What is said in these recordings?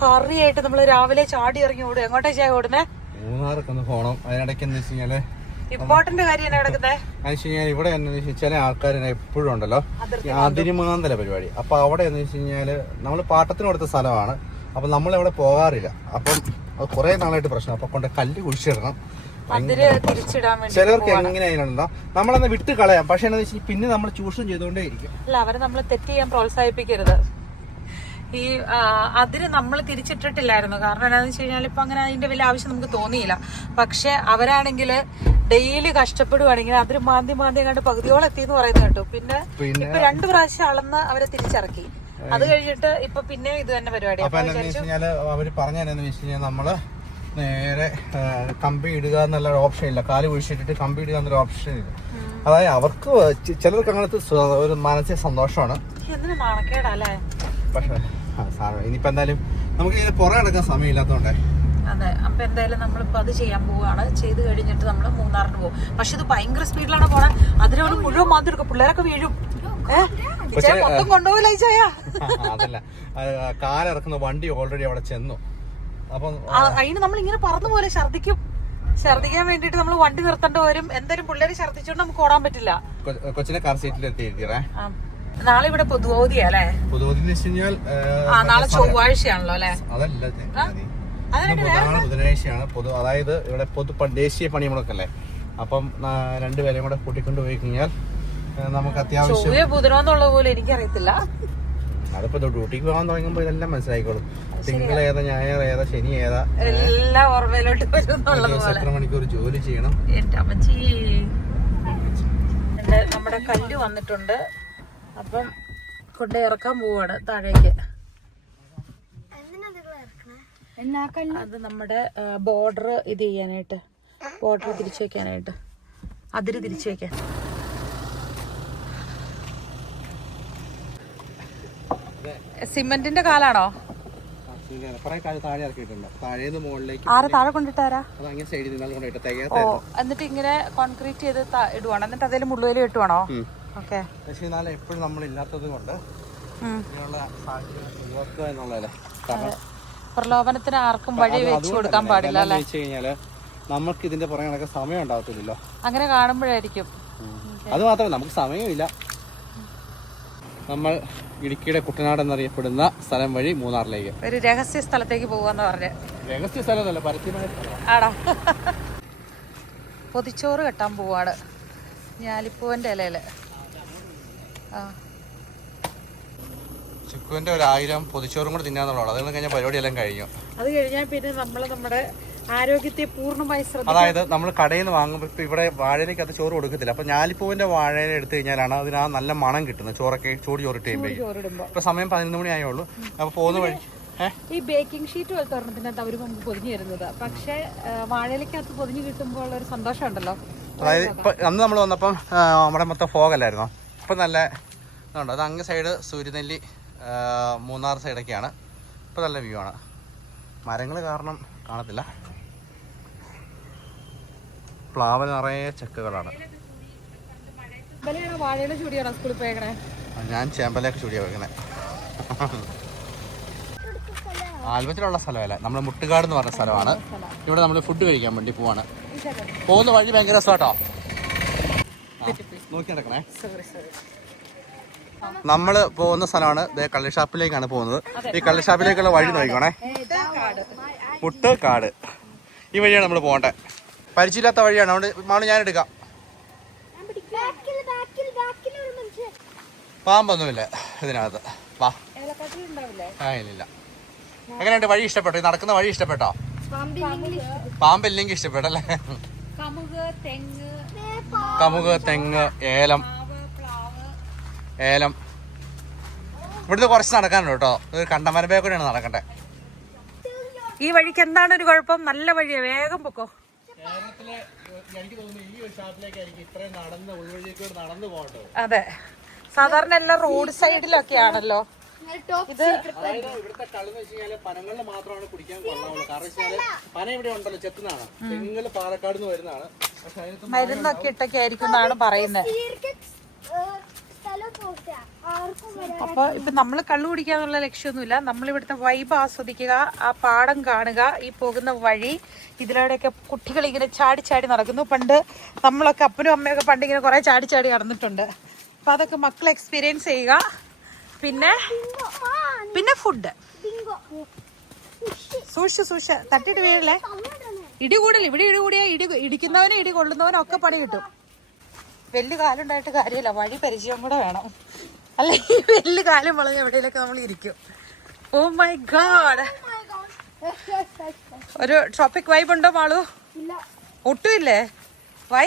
ഹറിയായിട്ട് നമ്മള് രാവിലെ ചാടി ഇറങ്ങി ഓടും. എങ്ങോട്ടാ ചായ ഓടുന്നേ? മൂന്നാർക്കൊന്ന് പോണം. അതിനിടയ്ക്ക് എന്താ വെച്ച് കഴിഞ്ഞാല് ഇമ്പോർട്ടന്റ് കാര്യം കിടക്കുന്നേ എന്ന് വെച്ച് കഴിഞ്ഞാൽ ഇവിടെ എന്ന് വെച്ചാൽ ചില ആൾക്കാർ എപ്പോഴും ഉണ്ടല്ലോ അതിരുമാന്തല പരിപാടി. അപ്പൊ അവിടെ എന്ന് വെച്ച് കഴിഞ്ഞാല് നമ്മള് പാട്ടത്തിന് കൊടുത്ത സ്ഥലമാണ്. അപ്പൊ നമ്മളവിടെ പോകാറില്ല. അപ്പം അത് കുറെ നാളായിട്ട് പ്രശ്നം. അപ്പൊ കൊണ്ട് കല്ല് കുഴിച്ചിടണം. ചിലർക്ക് എങ്ങനെയാണല്ലോ നമ്മളന്ന് വിട്ട് കളയാം. പക്ഷെ എന്താ വെച്ചാൽ പിന്നെ നമ്മൾ ചൂഷണം ചെയ്തുകൊണ്ടേ ഇരിക്കും. അല്ല, അവരെ നമ്മൾ തെറ്റ് ചെയ്യാൻ പ്രോത്സാഹിപ്പിക്കരുത്. ഈ അതിന് നമ്മൾ തിരിച്ചിട്ടിട്ടില്ലായിരുന്നു. കാരണം എന്താണെന്ന് വെച്ച് കഴിഞ്ഞാൽ ഇപ്പൊ അങ്ങനെ അതിന്റെ വലിയ ആവശ്യം നമുക്ക് തോന്നിയില്ല. പക്ഷെ അവരാണെങ്കിൽ ഡെയിലി കഷ്ടപ്പെടുവാണെങ്കിൽ അതിന് മാന്തി കണ്ട് പകുതിയോളം എത്തിയെന്ന് പറയുന്നത് കേട്ടു. പിന്നെ ഇപ്പൊ 2 പ്രാവശ്യം അളന്ന് അവരെ തിരിച്ചിറക്കി. അത് കഴിഞ്ഞിട്ട് ഇപ്പൊ പിന്നെ ഇത് തന്നെ പരിപാടി. അപ്പൊ എന്താണെന്ന് വെച്ച് കഴിഞ്ഞാല് അവര് പറഞ്ഞതെന്ന് വെച്ച് കഴിഞ്ഞാൽ നമ്മള് നേരെ കമ്പി ഇടുക എന്നുള്ള ഓപ്ഷൻ ഇല്ല. കാല് കുഴിച്ചിട്ടിട്ട് കമ്പി ഇടുക എന്നൊരു ഓപ്ഷൻ ഇല്ല. അതായത് അവർക്ക് ചിലർക്ക് അങ്ങനത്തെ ഒരു മാനസിക സന്തോഷമാണ്. എന്തിനു നാണക്കേടല്ലേ? പക്ഷെ ഇനിയിപ്പോ എന്തായാലും നമുക്ക് ഇതിന് പുറകെ നടക്കാൻ സമയമില്ലാത്തോണ്ടേ. അതെ. അപ്പൊ എന്തായാലും നമ്മളിപ്പോ അത് ചെയ്യാൻ പോവാണ്. ചെയ്ത് കഴിഞ്ഞിട്ട് നമ്മള് മൂന്നാറിന് പോകും. പക്ഷെ ഇത് ഭയങ്കര സ്പീഡിലാണ് പോണേ. അതിനൊരു മുഴുവൻ മാന്തി എടുക്കും. പിള്ളേരൊക്കെ വീഴും. മൊത്തം കൊണ്ടുപോകില്ല ചായ. അതല്ല, കാലിറക്കുന്ന വണ്ടി ഓൾറെഡി അവിടെ ചെന്നു. അപ്പൊ അതിന് നമ്മൾ ഇങ്ങനെ പറന്നു പോലെ ഛർദിക്കാൻ വേണ്ടിട്ട് നമ്മൾ വണ്ടി നിർത്തേണ്ട വരും. എന്തായാലും പിള്ളേര് ഛർദിച്ചോണ്ട് നമുക്ക് ഓടാൻ പറ്റില്ല. കൊച്ചിനെ കാർ സീറ്റിൽ എത്തിയിരിക്കേ. നാളെ ഇവിടെ പൊതുവോതിയാ അല്ലേ? പൊതുവോതി എന്ന് വെച്ച് കഴിഞ്ഞാൽ നാളെ ചൊവ്വാഴ്ചയാണല്ലോ അല്ലെ? അതല്ല, ബുധനാഴ്ചയാണ് പൊതു. അതായത് ഇവിടെ ദേശീയ പണിമുടക്കല്ലേ. അപ്പം 2 പേരെയും കൂടെ കൂട്ടിക്കൊണ്ട് പോയി കഴിഞ്ഞാൽ നമുക്ക് അത്യാവശ്യം ബുധനോന്നുള്ള പോലെ എനിക്കറിയത്തില്ല. അതിപ്പോ ഡ്യൂട്ടിക്ക് പോകാൻ തുടങ്ങുമ്പോ ഇതെല്ലാം മനസ്സിലായിക്കോളും. തിങ്കൾ ഏതാ, ഞായർ ഏതാ, ശനി ഏതാ, എല്ലാം ഓർമ്മയിലോട്ട് എത്ര മണിക്കൂർ ജോലി ചെയ്യണം. നമ്മുടെ കല്ല് വന്നിട്ടുണ്ട്. അപ്പം കൊണ്ട് ഇറക്കാൻ പോവാണ് താഴേക്ക്. അത് നമ്മുടെ ബോർഡർ ഇത് ചെയ്യാനായിട്ട്, ബോർഡർ തിരിച്ചു വെക്കാനായിട്ട്, അതിര് തിരിച്ചു വെക്കാൻ. സിമെന്റിന്റെ കാലാണോ? ആരെ താഴെ കൊണ്ടിട്ടാരാ? എന്നിട്ട് ഇങ്ങനെ കോൺക്രീറ്റ് ചെയ്ത് ഇടുവാണ്. എന്നിട്ട് അതിൽ മുള്ളുവേലി ഇട്ടുവാണോ? ഓക്കെ. എപ്പോഴും നമ്മൾ ഇല്ലാത്തത് കൊണ്ട് പ്രലോഭനത്തിന് ആർക്കും വഴി വെച്ച് കൊടുക്കാൻ പാടില്ല അല്ലേ? നമുക്ക് ഇതിന്റെ പുറകെ സമയം ഉണ്ടാകത്തില്ലല്ലോ. അങ്ങനെ കാണുമ്പോഴായിരിക്കും. അത് മാത്രമല്ല, നമുക്ക് സമയമില്ല. നമ്മൾ ഇടുക്കിയുടെ കുട്ടനാട് എന്നറിയപ്പെടുന്ന സ്ഥലം വഴി മൂന്നാറിലേക്ക്, ഒരു രഹസ്യ സ്ഥലത്തേക്ക് പോവാന്ന് പറഞ്ഞ്. രഹസ്യ സ്ഥലമല്ല, പരസ്യമായ സ്ഥലം. ആടാ. പൊതിച്ചോറ് കെട്ടാൻ പോവാണ് ഞാലിപ്പൂവിന്റെ ഇലയില്. ചിക്കുവിന്റെ 1000 പൊതിച്ചോറും കൂടെ തിന്നാന്നുള്ളതാണ്. അതുകൊണ്ട് കഴിഞ്ഞ പരിപാടിയെല്ലാം കഴിഞ്ഞു. അത് കഴിഞ്ഞാൽ പിന്നെ നമ്മൾ നമ്മുടെ ആരോഗ്യത്തെ പൂർണ്ണമായി ശ്രദ്ധിക്കും. അതായത് നമ്മൾ കടയിൽ നിന്ന് വാങ്ങുമ്പോൾ ഇപ്പൊ ഇവിടെ വാഴയിലേക്ക് അത് ചോറ് കൊടുക്കത്തില്ല. അപ്പൊ ഞാലിപ്പൂവിന്റെ വാഴയില എടുത്തു കഴിഞ്ഞാലാണ് അതിന് ആ നല്ല മണം കിട്ടുന്നത്. ചോറൊക്കെ ചോറിട്ട് കഴിയുമ്പോൾ ഇപ്പൊ സമയം 11 മണി ആയുള്ളൂ. അപ്പൊ പോകുന്ന വഴി ഈ ബേക്കിംഗ് ഷീറ്റ് പോലത്തെ ഒരെണ്ണത്തിനകത്ത് അവർ നമുക്ക് പൊതിഞ്ഞു തരുന്നത്. പക്ഷെ വാഴയിലേക്കകത്ത് പൊതിഞ്ഞു കിട്ടുമ്പോൾ ഒരു സന്തോഷം ഉണ്ടല്ലോ. അതായത് ഇപ്പൊ അന്ന് നമ്മൾ വന്നപ്പം നമ്മുടെ മൊത്തം ഫോഗല്ലായിരുന്നോ? ഇപ്പൊ നല്ല ഇതുണ്ട്. അത് അങ്ങ് സൈഡ് സൂര്യനെല്ലി, മൂന്നാർ സൈഡൊക്കെയാണ്. ഇപ്പൊ നല്ല വ്യൂ ആണ്. മരങ്ങൾ കാരണം കാണത്തില്ല. പ്ലാവൽ നിറയെ ചെക്കുകളാണ്. വാഴയില ചൂടിയാണോ സ്കൂളിൽ പോയേക്കണേ? ഞാൻ ചേമ്പലൊക്കെ ചൂടിയാ വെക്കണേ. ആൽബത്തിലുള്ള സ്ഥലമല്ല, നമ്മുടെ മുട്ടുകാട് എന്ന് പറഞ്ഞ സ്ഥലമാണ്. ഇവിടെ നമ്മൾ ഫുഡ് കഴിക്കാൻ വേണ്ടി പോവാണ്. പോകുന്ന വഴി ഭയങ്കര രസമാട്ടോ. നോക്കി നടക്കണേ. നമ്മള് പോകുന്ന സ്ഥലമാണ് കള്ളിഷാപ്പിലേക്കാണ് പോകുന്നത്. ഈ കള്ളിഷാപ്പിലേക്കുള്ള വഴി നോക്കണേ. മുട്ടുകാട് ഈ വഴിയാണ് നമ്മൾ പോകണ്ടേ. പരിചയമില്ലാത്ത വഴിയാണ്. അതുകൊണ്ട് ഞാൻ എടുക്കാം. പാമ്പൊന്നുമില്ല ഇതിനകത്ത്. വാ. ഇല്ല. എങ്ങനെയുണ്ട്? വഴി ഇഷ്ടപ്പെട്ടോ? ഈ നടക്കുന്ന വഴി ഇഷ്ടപ്പെട്ടോ? പാമ്പില്ലെങ്കിൽ ഇഷ്ടപ്പെട്ടല്ലേ? കമുക്, തെങ്ങ്, ഏലം. ഇവിടുന്ന് കുറച്ച് നടക്കാനുണ്ട് കേട്ടോ. ഇത് കണ്ടമരമ്പേ കൂടെയാണ് നടക്കണ്ടേ. ഈ വഴിക്ക് എന്താണ് ഒരു കുഴപ്പം? നല്ല വഴിയാ, വേഗം പൊക്കോ. അതെ, സാധാരണ എല്ലാം റോഡ് സൈഡിലൊക്കെ ആണല്ലോ ഇത്. ഇവിടുത്തെ കളി എന്ന് വെച്ചാൽ പനങ്ങളിൽ മാത്രമാണ് കുടിക്കാൻ കൊള്ളാവുള്ളൂ. കാരണം വെച്ചാൽ പന ഇവിടെ ഉണ്ടല്ലോ, ചെത്തുന്നതാണ്. തെങ്ങുകൾ പാലക്കാട് നിന്ന് വരുന്നതാണ്. മരുന്നൊക്കെ ഇട്ടൊക്കെ ആയിരിക്കും എന്നാണ് പറയുന്നത്. അപ്പൊ ഇപ്പൊ നമ്മള് കള്ളു കുടിക്കാന്നുള്ള ലക്ഷ്യമൊന്നുമില്ല. നമ്മളിവിടുത്തെ വൈബ് ആസ്വദിക്കുക, ആ പാടം കാണുക, ഈ പോകുന്ന വഴി, ഇതിലൂടെയൊക്കെ കുട്ടികൾ ഇങ്ങനെ ചാടി ചാടി നടക്കുന്നു. പണ്ട് നമ്മളൊക്കെ അപ്പനും അമ്മയൊക്കെ പണ്ട് ഇങ്ങനെ കുറെ ചാടി ചാടി നടന്നിട്ടുണ്ട്. അപ്പൊ അതൊക്കെ മക്കൾ എക്സ്പീരിയൻസ് ചെയ്യുക. പിന്നെ ഫുഡ് സൂക്ഷിച്ച് തട്ടിട്ട് വീഴല്ലേ. ഇടി കൂടല്ലേ, ഇവിടെ ഇടി കൂടിയാ ഇടിക്കുന്നവനും ഇടി കൊള്ളുന്നവനും ഒക്കെ പണി കിട്ടും. വലിയ കാലുണ്ടായിട്ട് കാര്യമില്ല, വഴി പരിചയം കൂടെ വേണം. അല്ലെ ഈ വലിയ കാലം വളഞ്ഞ എവിടെയൊക്കെ നമ്മൾ ഇരിക്കും. ഓ മൈ ഗോഡ്, ഒരു ട്രോപ്പിക് വൈബ് ഉണ്ടോ മാളു? ഒട്ടുമില്ലേ? വൈ?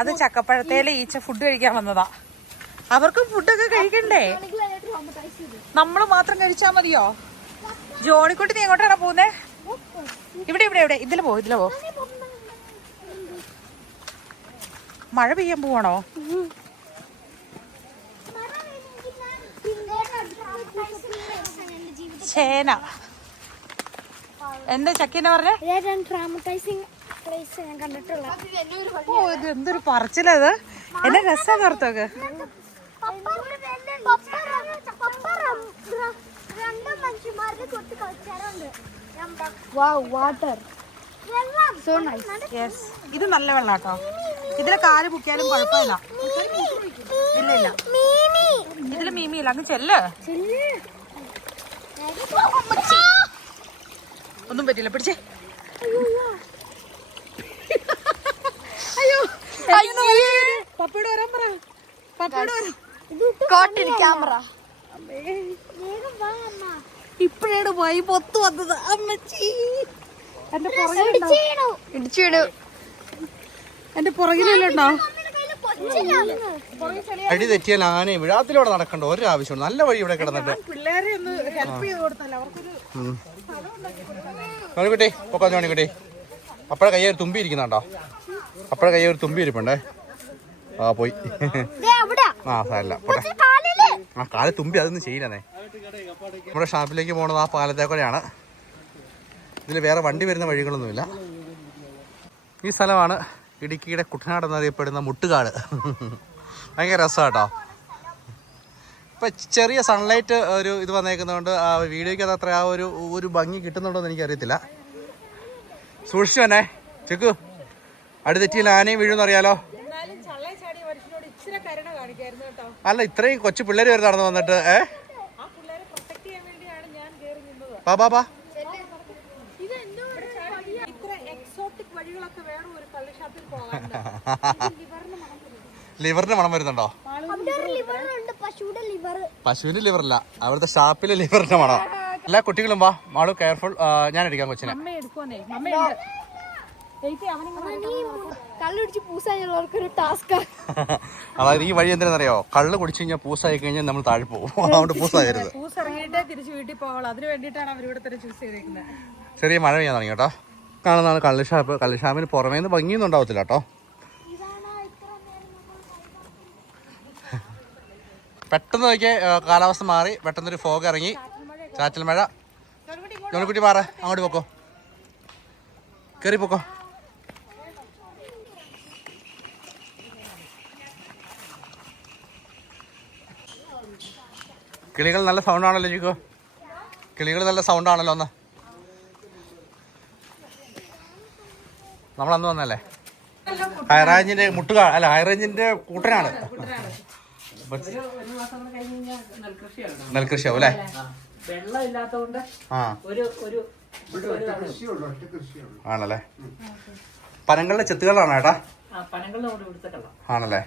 അത് ചക്കപ്പഴത്തേലെ ഈച്ച ഫുഡ് കഴിക്കാൻ വന്നതാ. അവർക്കും ഫുഡൊക്കെ കഴിക്കണ്ടേ? നമ്മള് മാത്രം കഴിച്ചാ മതിയോ? ജോണിക്കുട്ടി നീ എങ്ങോട്ടാണ് പോകുന്നേ? ഇവിടെ ഇതില് പോ. മഴ പെയ്യാൻ പോവാണോ? ചേന എന്താ ചക്കീനെ പറഞ്ഞേ? ഓ ഇത് എന്തൊരു പറച്ചിലത്. എന്നെ രസം നിർത്തോക്ക്. ഇത് നല്ല വെള്ളാട്ടോ. ഇതിലെ കാല് പൊക്കിയാലും കുഴപ്പമില്ല. ഇല്ല ഇതില് മീമിയില്ല. അങ്ങ് ചെല്ല്. ഒന്നും പറ്റില്ല, പിടിച്ചേ. അയ്യോ പപ്പയോട് വരാൻ പറ. ഇപ്പഴാണ് പോയി പൊത്തു വന്നത്. അമ്മച്ചി എന്റെ പുറകിലുണ്ടോ? അടി തെറ്റിയാൽ ആന വിഴാത്തിലൂടെ നടക്കണ്ട ഒരാവശ്യമുണ്ട്. നല്ല വഴി ഇവിടെ കിടന്നിട്ട്. പിള്ളേരെ ഒന്ന് ഹെൽപ്പ് ചെയ്ത് കൊടുത്തല്ലോ അവർക്കൊരു. ജോണിക്കുട്ടി പൊക്കോ ജോണിക്കുട്ടി. അപ്പഴ കയ്യൊരു തുമ്പി ഇരിക്കുന്നുണ്ടോ? അപ്പഴ കയ്യൊരു തുമ്പി ഇരിപ്പുണ്ടേ. ആ പോയി. ആ സാരല്ല പോട്ടെ. ആ കാല് തുമ്പി അതൊന്നും ചെയ്യില്ലേ. നമ്മുടെ ഷാപ്പിലേക്ക് പോണത് ആ പാലത്തെ കൂടെയാണ്. ഇതിൽ വേറെ വണ്ടി വരുന്ന വഴികളൊന്നുമില്ല. ഈ സ്ഥലമാണ് ഇടുക്കിയുടെ കുട്ടനാട് എന്നറിയപ്പെടുന്ന മുട്ടുകാട്. ഭയങ്കര രസമാട്ടോ. ഇപ്പം ചെറിയ സൺലൈറ്റ് ഒരു ഇത് വന്നേക്കുന്നതുകൊണ്ട് ആ വീഡിയോയ്ക്ക് അത് അത്ര ആ ഒരു ഭംഗി കിട്ടുന്നുണ്ടോ എന്ന് എനിക്കറിയത്തില്ല. സൂക്ഷിച്ചു തന്നെ ചെക്കു. അടി തെറ്റിയിൽ ആനയും വീഴുമെന്നറിയാലോ. അല്ല ഇത്രയും കൊച്ചു പിള്ളേർ വരെ നടന്നു വന്നിട്ട് ബാ ലിവറിന് മണം വരുന്നുണ്ടോ? പശുവിന്റെ ലിവറില്ല, അവിടുത്തെ ഷാപ്പിലെ ലിവറിന്റെ മണം. എല്ലാ കുട്ടികളും വാ മാളു, കെയർഫുൾ. ഞാൻ എടുക്കാം കൊച്ചിനെ. അതായത് ഈ വഴി എന്തിനാണെന്നറിയോ? കള്ള് കുടിച്ചു കഴിഞ്ഞാൽ പൂസായി കഴിഞ്ഞാൽ നമ്മൾ താഴെ പോകും. അതുകൊണ്ട് പൂസായിരുന്നു. ചെറിയ മഴ പെയ്യാൻ തുടങ്ങി കേട്ടോ. കാണുന്നതാണ് കള്ളുഷാപ്പ്. കള്ളുഷാപ്പിന് പുറമേ നിന്ന് ഭംഗിയൊന്നും ഉണ്ടാവത്തില്ല കേട്ടോ. പെട്ടെന്ന് നോക്കിയ കാലാവസ്ഥ മാറി, പെട്ടെന്നൊരു ഫോഗ് ഇറങ്ങി, ചാറ്റൽ മഴ. ജോണിക്കുട്ടി മാറ, അങ്ങോട്ട് പൊക്കോ, കയറി പൊക്കോ. കിളികൾ നല്ല സൗണ്ടാണല്ലോ ജിക്കോ. കിളികൾ നല്ല സൗണ്ടാണല്ലോ. ഒന്ന് നമ്മളന്ന് വന്നല്ലേ ഹൈറേഞ്ചിന്റെ മുട്ടുകാട്, അല്ല ഹൈറേഞ്ചിന്റെ കൂട്ടനാണ്. നെൽകൃഷിയാവും അല്ലേ? ആണല്ലേ. പനങ്ങളുടെ ചെത്തുകളാണ് ഏട്ടാ. ആണല്ലേ.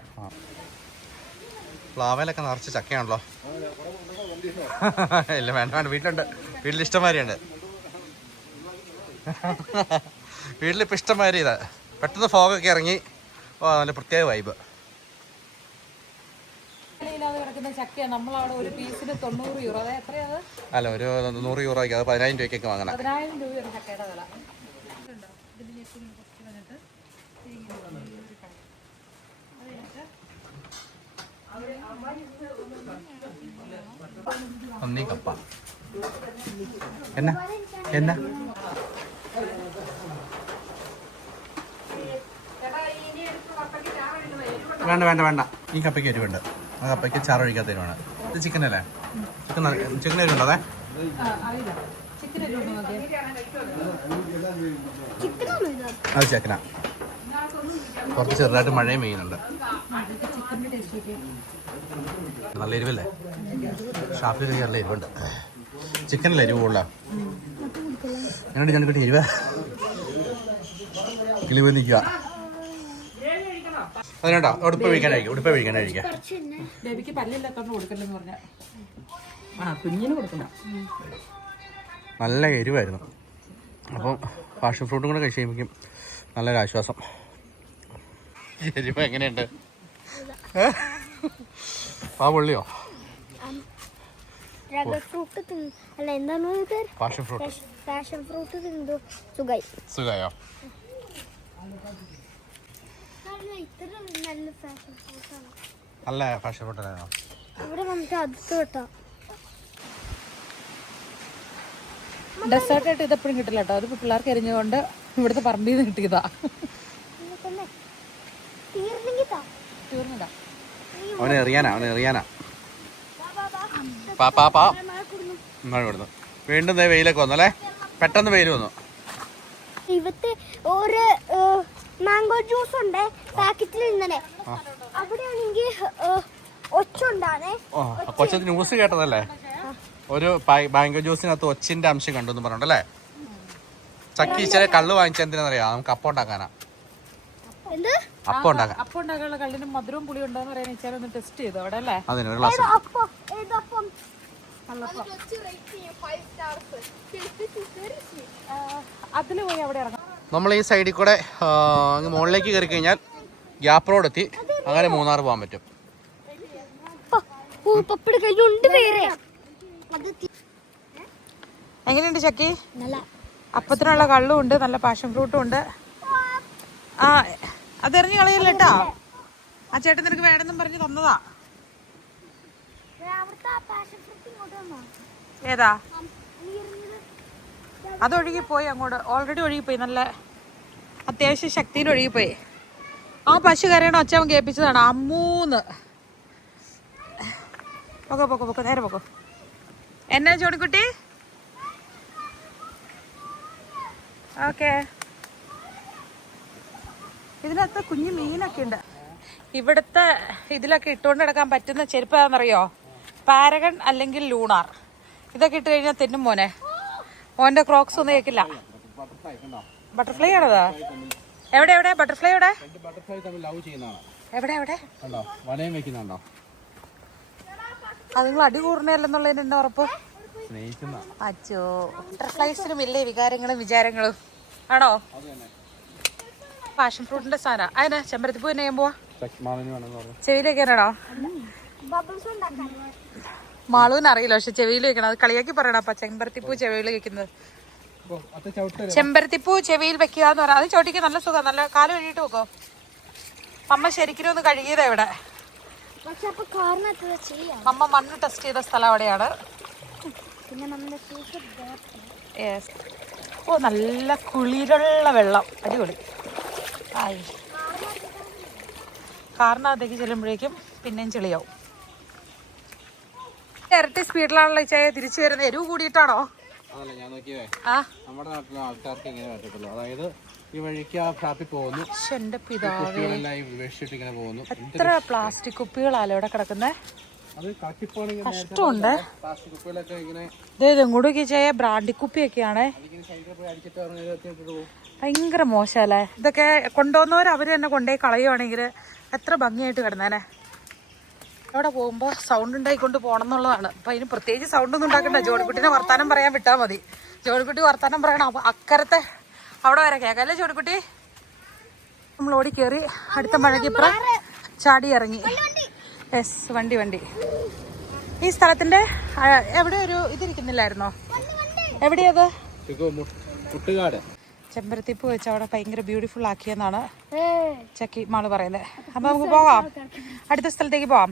പ്ലാവയിലൊക്കെ നിറച്ച് ചക്കയാണല്ലോ. ഇല്ല വേണ്ട, വീട്ടിലുണ്ട്. വീട്ടിൽ ഇഷ്ടംമാരിയുണ്ട്. വീട്ടിലിപ്പോൾ ഇഷ്ടംമാരി ഇതാ. പെട്ടെന്ന് ഫോഗൊക്കെ ഇറങ്ങി. ഓ നല്ല പ്രത്യേക വൈബ്. അല്ല ഒരു 100 യൂറോയ്ക്ക്, അത് 10,000 രൂപയ്ക്കൊക്കെ വാങ്ങണം. 10,000 രൂപയാണ് ചക്കയുടെ വില. ഒന്നീ കപ്പ എന്നാ എന്നാ വേണ്ട ഈ കപ്പയ്ക്ക് എരിവുണ്ട്, ആ കപ്പയ്ക്ക് ചാറ് ഒഴിക്കാത്ത എരിവാണ്. ഇത് ചിക്കൻ അല്ലേ? ചിക്കൻ എരിവുണ്ടോ? അതെ, അത് ചിക്കനാ. കുറച്ച് ചെറുതായിട്ട് മഴയും പെയ്യുന്നുണ്ട്. നല്ല എരിവല്ലേ? ഷാഫി നല്ല എരിവുണ്ട്. ചിക്കനല്ലേ എരിവ് കൂടുതലാ? ഞാനോട് ഞങ്ങൾക്ക് എരിവ കിളിവ് നിൽക്കുക. അതിനോട്ടോ ഉടുപ്പ് കഴിക്കാനായിരിക്കും, ഉടുപ്പ് കഴിക്കാനായിരിക്കാം. ബേബിക്ക് പല്ലില്ലാത്തോണ്ട് കൊടുക്കണ്ടെന്ന് പറഞ്ഞ കുഞ്ഞിന് കൊടുക്കണം. നല്ല എരിവായിരുന്നു. അപ്പം പാഷൻ ഫ്രൂട്ടും കൂടെ കഴിച്ച് കഴിയുമ്പോഴേക്കും നല്ലൊരു ആശ്വാസം. എരിവ് എങ്ങനെയുണ്ട്? ആ പൊള്ളിയോ? Passion fruit സുഖായോ? നല്ല പാഷൻ ഫ്രൂട്ട് ആണോ? ഡെസേർട്ടായിട്ട് ഇതെപ്പോഴും കിട്ടില്ല കേട്ടോ. അത് പിള്ളേർക്ക് എരിഞ്ഞുകൊണ്ട് ഇവിടുത്തെ പറമ്പിൽ നിന്ന് കിട്ടിയതാ. അവനെ എറിയാനാ. മഴ കൊടുത്തു. വീണ്ടും വെയിലൊക്കെ വന്നു അല്ലേ? പെട്ടെന്ന് വെയിൽ വന്നു. ഇവത്തെ ഒരു മാംഗോ ജ്യൂസ് ഉണ്ട് പാക്കറ്റിൽ ഇന്നലെ. അവിടെയാണെങ്കിൽ ഒച്ചുണ്ടാണേ. കൊച്ചത്ത് ന്യൂസ് കേട്ടതല്ലേ? ഒരു മാംഗോ ജ്യൂസിനകത്ത് ഒച്ചിന്റെ അംശം കണ്ടു എന്ന് പറഞ്ഞോണ്ടല്ലേ? ചക്കി ചില കള്ള് വാങ്ങിച്ച എന്തിനാന്നറിയാം? നമുക്ക് അപ്പം ഉണ്ടാക്കാനാ. അപ്പം ഉണ്ടാക്കാനുള്ള കള്ളിനും മധുരവും പുളി ഉണ്ടോന്ന് പറയാൻ വെച്ചാൽ ഒന്ന് ടെസ്റ്റ് ചെയ്തു അവിടെ അല്ലേ? അതിനൊരു ഗ്ലാസ് അതില് പോയി അവിടെ ഇറങ്ങാം. നമ്മൾ ഈ സൈഡിൽ കൂടെ മുകളിലേക്ക് കയറി കഴിഞ്ഞാൽ ഗ്യാപ്പ് റോഡ് എത്തി. അങ്ങനെ മൂന്നാർ പോകാൻ പറ്റും. എങ്ങനെയുണ്ട് ചക്കി? അപ്പത്തിനുള്ള കള്ളും ഉണ്ട്, നല്ല പാഷൻ ഫ്രൂട്ടും ഉണ്ട്. ആ അതെറിഞ്ഞ് കളയല്ല കേട്ടോ. ആ ചേട്ടൻ നിനക്ക് വേണമെന്നും പറഞ്ഞ് തന്നതാ. ഏതാ? അതൊഴുകിപ്പോയി അങ്ങോട്ട്. ഓൾറെഡി ഒഴുകിപ്പോയി. നല്ല അത്യാവശ്യം ശക്തിയിൽ ഒഴുകിപ്പോയി. ആ പശു കരയണ ഒച്ചവൻ കേൾപ്പിച്ചതാണ്. അമ്മൂന്ന്. പൊക്കോ നേരെ പൊക്കോ. എന്നാ ചോണിക്കുട്ടി? ഓക്കെ. ഇതിനകത്ത് കുഞ്ഞു മീനൊക്കെ ഉണ്ട്. ഇവിടുത്തെ ഇതിലൊക്കെ ഇട്ടുകൊണ്ട് കിടക്കാൻ പറ്റുന്ന ചെരുപ്പ് ഏതാണെന്നറിയോ? പാരഗൺ അല്ലെങ്കിൽ ലൂണാർ. ഇതൊക്കെ ഇട്ട് കഴിഞ്ഞാൽ തിന്നും മോനെ. മോന്റെ ക്രോക്സ് ഒന്നും കേൾക്കില്ല. ബട്ടർഫ്ലൈ ആണതാ? എവിടെ ബട്ടർഫ്ലൈ എവിടെ? അത് നിങ്ങൾ അടി കൂടണല്ലെന്നുള്ളതിന് എന്നെ ഉറപ്പ്. അച്ചോ, ബട്ടർഫ്ലൈസിനും ഇല്ലേ വികാരങ്ങളും വിചാരങ്ങളും ആണോ? പാഷൻ ഫ്രൂട്ടിന്റെ സാധന അതിനാ. ചെമ്പരത്തിപ്പൂ തന്നെ ചെയ്യാൻ പോവാ? ചെവിയിൽ വെക്കാനാണോ? മാളൂന് അറിയില്ല, പക്ഷെ ചെവിയിൽ വെക്കണം. അത് കളിയാക്കി പറയണം. അപ്പൊ ചെമ്പരത്തിപ്പൂ ചെവിയിൽ വെക്കുന്നത്. ചെമ്പരത്തിപ്പൂ ചെവിയിൽ വെക്കുക എന്ന് പറയാം. അത് ചോട്ടിക്ക് നല്ല സുഖം. നല്ല കാല് വഴിയിട്ട് വെക്കോ. അമ്മ ശരിക്കും ഒന്ന് കഴുകിയതാ ഇവിടെ. അമ്മ മണ്ണ് ടെസ്റ്റ് ചെയ്ത സ്ഥലം അവിടെയാണ്. ഓ നല്ല കുളിരുള്ള വെള്ളം. അടിപൊളി. ആയി കാറിനകത്തേക്ക് ചെല്ലുമ്പോഴേക്കും പിന്നെയും ചെളിയാവും. ഇരട്ടി സ്പീഡിലാണല്ലോ ചായ തിരിച്ചു വരുന്നത്. എരിവ് കൂടിയിട്ടാണോ? നമ്മുടെ നാട്ടിലെ ആൾക്കാർക്ക് ഇങ്ങനെ പറ്റത്തുള്ളൂ. അതായത് ഈ വഴിക്ക് ആ ഷാപ്പിൽ പോകുന്നു. എന്റെ പിതാവേ, പോകുന്നു. എത്ര പ്ലാസ്റ്റിക് കുപ്പികളാലോ ഇവിടെ കിടക്കുന്നത്. കഷ്ടമുണ്ട്. ഇങ്ങോട്ടേക്ക് ചായ ബ്രാൻഡി കുപ്പിയൊക്കെയാണേ. ഭയങ്കര മോശമല്ലേ ഇതൊക്കെ. കൊണ്ടുവന്നവർ അവർ തന്നെ കൊണ്ടുപോയി കളയുവാണെങ്കിൽ എത്ര ഭംഗിയായിട്ട് കിടന്നേനെ. അവിടെ പോകുമ്പോൾ സൗണ്ട് ഉണ്ടായിക്കൊണ്ട് പോകണം എന്നുള്ളതാണ്. അപ്പം അതിന് പ്രത്യേകിച്ച് സൗണ്ടൊന്നും ഉണ്ടാക്കണ്ട. ജോണിക്കുട്ടിനെ വർത്താനം പറയാൻ വിട്ടാൽ മതി. ജോണിക്കുട്ടി വർത്താനം പറയണം. അപ്പം അക്കരത്തെ അവിടെ വരെ കേൾക്കാം അല്ലേ ജോണിക്കുട്ടി? നമ്മൾ ഓടി കയറി അടുത്ത മഴയ്ക്കിപ്പുറം ചാടി ഇറങ്ങി. യെസ്, വണ്ടി. ഈ സ്ഥലത്തിന്റെ എവിടെ ഒരു ഇതിരിക്കുന്നില്ലായിരുന്നോ? എവിടെയത്? ചെമ്പരത്തിപ്പ് വെച്ച് അവിടെ ഭയങ്കര ബ്യൂട്ടിഫുൾ ആക്കിയെന്നാണ് ചക്കി മാള് പറയുന്നത്. അപ്പൊ നമുക്ക് പോകാം, അടുത്ത സ്ഥലത്തേക്ക് പോവാം.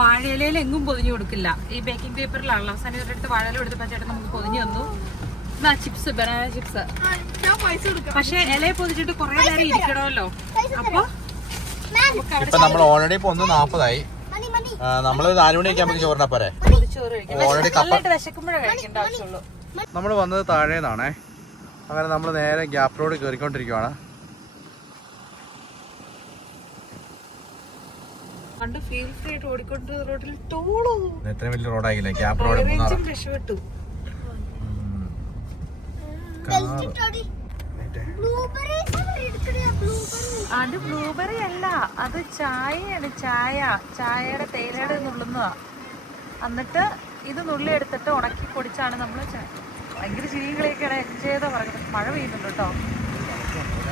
വാഴയിലയിൽ എങ്ങും പൊതിഞ്ഞു കൊടുക്കില്ല. ഈ ബേക്കിംഗ് പേപ്പറിലാണല്ലോ. അവസാനം അടുത്ത് വാഴയില എടുത്തപ്പോൾ ചേട്ടൻ നമുക്ക് പൊതിഞ്ഞു തന്നു. Chips, banana chips. പക്ഷെ ഇലയെ പൊതിച്ചിട്ട് കുറെ നേരം ഇരിക്കണമല്ലോ. അപ്പൊ ഇപ്പൊ നമ്മൾ ഓൾറെഡി ഇപ്പൊ 1:40 നമ്മള് 4 മണിയൊക്കെ ആകുമ്പോൾ ചോറിനാ പോരെ. ഓൾറെഡി നമ്മൾ വന്നത് താഴേന്നാണേ. അങ്ങനെ നമ്മൾ നേരെ ഗ്യാപ്പ് റോഡ് കയറിക്കൊണ്ടിരിക്കുവാണ്. എത്ര വലിയ റോഡായില്ലേ ഗ്യാപ്പ് റോഡ്. അത് ബ്ലൂബെറി അല്ല, അത് ചായയാണ്. ചായയുടെ തേയിലയുടെ നുള്ളുന്നതാ. എന്നിട്ട് ഇത് നുള്ളി എടുത്തിട്ട് ഉണക്കി പൊടിച്ചാണ് നമ്മൾ ഭയങ്കര ചിരികളൊക്കെയാണ് എൻജോയ് ചെയ്താ പറയുന്നത്. മഴ പെയ്യുന്നുണ്ട് കേട്ടോ.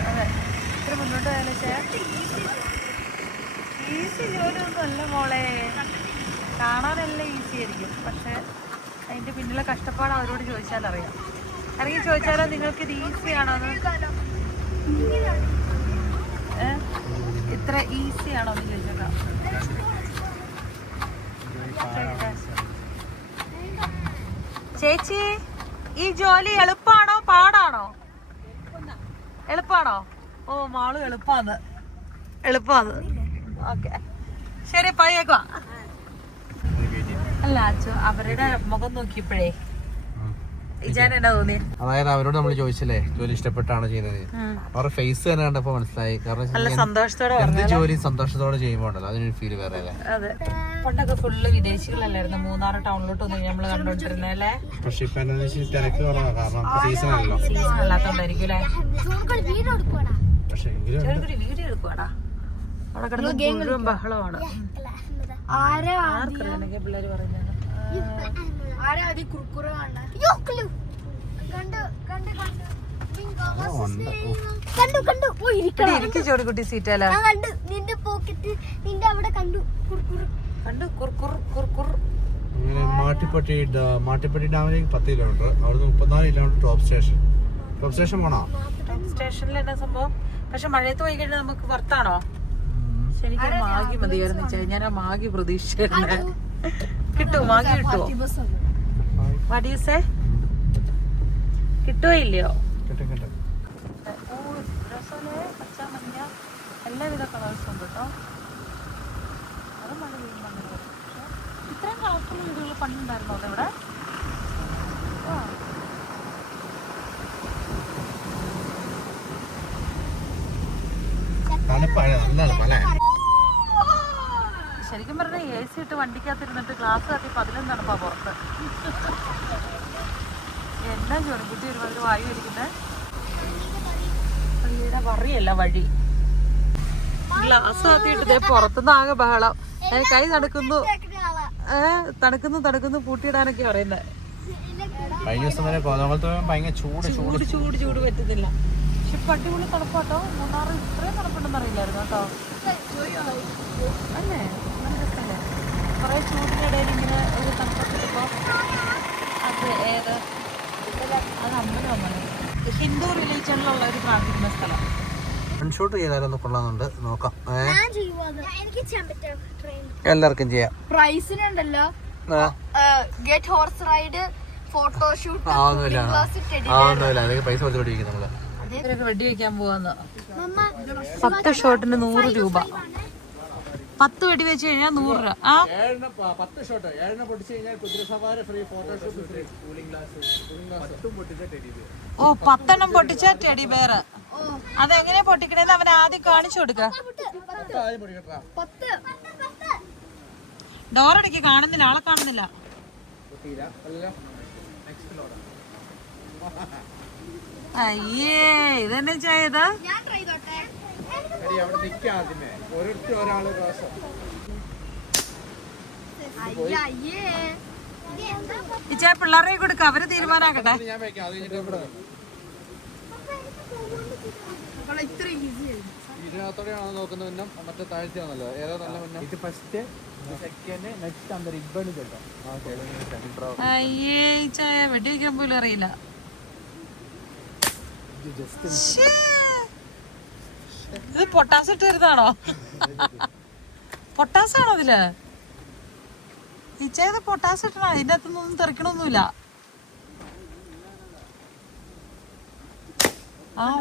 അതെ, ഇത്ര മുന്നോട്ട് പോയാലേ ഈസി ജോലിയൊന്നും അല്ല മോളെ. കാണാനെല്ലാം ഈസി ആയിരിക്കും, പക്ഷെ അതിന്റെ പിന്നിലെ കഷ്ടപ്പാട് അവരോട് ചോദിച്ചാൽ അറിയാം. അല്ലെങ്കിൽ ചോദിച്ചാലോ നിങ്ങൾക്ക് ഇത് ഈസി ആണോ ഇത്ര ഈസി ആണോ എന്ന് ചോദിച്ചേക്കാം. ചേച്ചി, ഈ ജോലി എളുപ്പാണോ പാടാണോ? എളുപ്പാണോ? ഓ, മാള് എളുപ്പാന്ന്. ഓക്കെ, ശരി, പയ്യേക്കുവാ. അല്ല അച്ഛോ, അവരുടെ മുഖം നോക്കിയപ്പോഴേ എന്നാ തോന്നി. അതായത് അവരോട് നമ്മൾ ചോദിച്ചില്ലേ ജോലി ഇഷ്ടപ്പെട്ടാണോ ചെയ്യുന്നത്, അവരുടെ ഫേസ് തന്നെ കണ്ടപ്പോ മനസ്സിലായി. കാരണം സന്തോഷത്തോടെ എന്ത് ജോലി സന്തോഷത്തോടെ ചെയ്യുമ്പോ ഉണ്ടല്ലോ അതിനൊരു ഫീല് വേറെ അല്ലേ. അതെ, പണ്ടൊക്കെ ഫുള്ള് വിദേശികളല്ലായിരുന്നു മൂന്നാർ ടൗണിലോട്ട് ഒന്നും നമ്മള് കണ്ടോണ്ടിരുന്നല്ലേ. പക്ഷെ ഇപ്പൊ തിരക്ക് കുറവാണ്, കാരണം സീസൺ ആണല്ലോ. സീസൺ അല്ലാത്തോണ്ടായിരിക്കും അല്ലേ. പക്ഷെ വീഡിയോ എടുക്കുവാടാ, അവിടെ കിടന്ന് മുഴുവൻ ബഹളമാണ്. ആർക്കറിയാനൊക്കെ പിള്ളേര് പറയുന്നത്. ചോടിക്കുട്ടി സീറ്റല്ല നിന്റെ പോക്കറ്റ് നിന്റെ അവിടെ കണ്ടു മാട്ടിപ്പട്ടി ഡാമിലേക്ക് 10 കിലോമീറ്റർ, അവിടുന്ന് 34 കിലോമീറ്റർ ടോപ്പ് സ്റ്റേഷൻ പോണോ? ടോപ്പ് സ്റ്റേഷനിൽ എന്നാ സംഭവം? പക്ഷെ മഴയത്ത് പോയി കഴിഞ്ഞാൽ നമുക്ക് പുറത്താണോ? എനിക്ക് മാഗി മതിയായിരുന്നു. ഞാൻ ആ മാഗി പ്രതീക്ഷിച്ചിരുന്നേ. കിട്ടുമോ മാഗി? കിട്ടുമോ? വടീസേ കിട്ടുവോ ഇല്ലയോ? പച്ച മഞ്ഞ എല്ലാവിധ കളേഴ്സും ഉണ്ട് കേട്ടോ. അത് മഴ പെയ്യുമ്പോൾ ഇത്രയും കളർഫുൾ വീടുകൾ പണ്ടുണ്ടായിരുന്നോ ഇവിടെ? ശരിക്കും പറഞ്ഞാൽ AC ഇട്ട് വണ്ടിക്കകത്തിരുന്നിട്ട് ഗ്ലാസ് കത്തി 11 തണുപ്പാ പുറത്ത്. എന്നാ ചോണിക്കുട്ടി ഒരുമാതിരി വായു ഇരിക്കുന്നത്. പള്ളിയുടെ വറിയല്ല വഴി. ഗ്ലാസ് കത്തിയിട്ട് പുറത്തുനിന്ന് ആകെ ബഹളം. കൈ തണുക്കുന്നു പൂട്ടിയിടാനൊക്കെ പറയുന്നത്. കഴിഞ്ഞ ദിവസം വരെ ഭയങ്കര ചൂട് പറ്റുന്നില്ല. പക്ഷെ ഇപ്പൊ അടിപൊളി തണുപ്പാട്ടോ. മൂന്നാർ ഇത്രയും തണുപ്പുണ്ടെന്ന് അറിയില്ലായിരുന്നു കേട്ടോ. അല്ലേ, നല്ല രസമല്ലേ? കുറെ ചൂടിനിടയിൽ ഇങ്ങനെ ഒരു തണുപ്പൊക്കെ. അത് ഏത് അത് അമ്പലമാണ്. ഹിന്ദു റിലീജിയനിലുള്ള ഒരു പ്രാർത്ഥിക്കുന്ന സ്ഥലം. ഷൂട്ട് ചെയ്താലൊന്ന് കൊള്ളാന്നുണ്ട്, നോക്കാം. എല്ലാവർക്കും ചെയ്യാം. പ്രൈസിനുണ്ടല്ലോ ഗെറ്റ് ഹോർസ് റൈഡ്, ഫോട്ടോഷൂട്ട്. ആവുന്നില്ല, അതൊക്കെ പൈസ കൊടുത്തോണ്ടിരിക്കും നമ്മള്. ഇവരൊക്കെ വെടി വെക്കാൻ പോവാന്ന്. 10 ഷോട്ടിന് 100 രൂപ. 10 വെടി വെച്ച് കഴിഞ്ഞാൽ 100 രൂപ. 10 ഷോട്ട് 7 പൊട്ടിച്ച് കഴിഞ്ഞാൽ കുതിരസവാരി free, photoshoot free, cooling glass 10 പൊട്ടിച്ച ടെഡി ബിയർ. ഓ, 10 പൊട്ടിച്ച ടെഡി ബിയർ. അതെങ്ങനെയാ പൊട്ടിക്കണേന്ന് അവൻ ആദ്യം കാണിച്ചു കൊടുക്ക. ഡോറടിക്ക് കാണുന്നില്ല, ആളെ കാണുന്നില്ല. അയ്യേ, ഇതെന്നെ ചെയ്ത് ഇച്ചാ പിള്ളേരെ കൊടുക്ക, അവര് തീരുമാനാക്കട്ടെ. ഇതിനകത്തോടെയാണോ നോക്കുന്നത്? മറ്റേ താഴ്ചയാണല്ലോ, ഏതാ നല്ല മുന്നേ? ഇത് ഫസ്റ്റ്, സെക്കൻഡ്, നെക്സ്റ്റ് അന്തർ ഇബ്ബണ് കേട്ടോ. അയ്യേ, ചായ വെടി വയ്ക്കാൻ പോലും അറിയില്ല. ഇത് പൊട്ടാസ് ഇട്ട് വരുന്നതാണോ? പൊട്ടാസാണോ ഇതില്? ഇച്ചത് പൊട്ടാസ് ഇട്ടണോ? ഇതിന്റെ അകത്തൊന്നും തെറിക്കണൊന്നുമില്ല.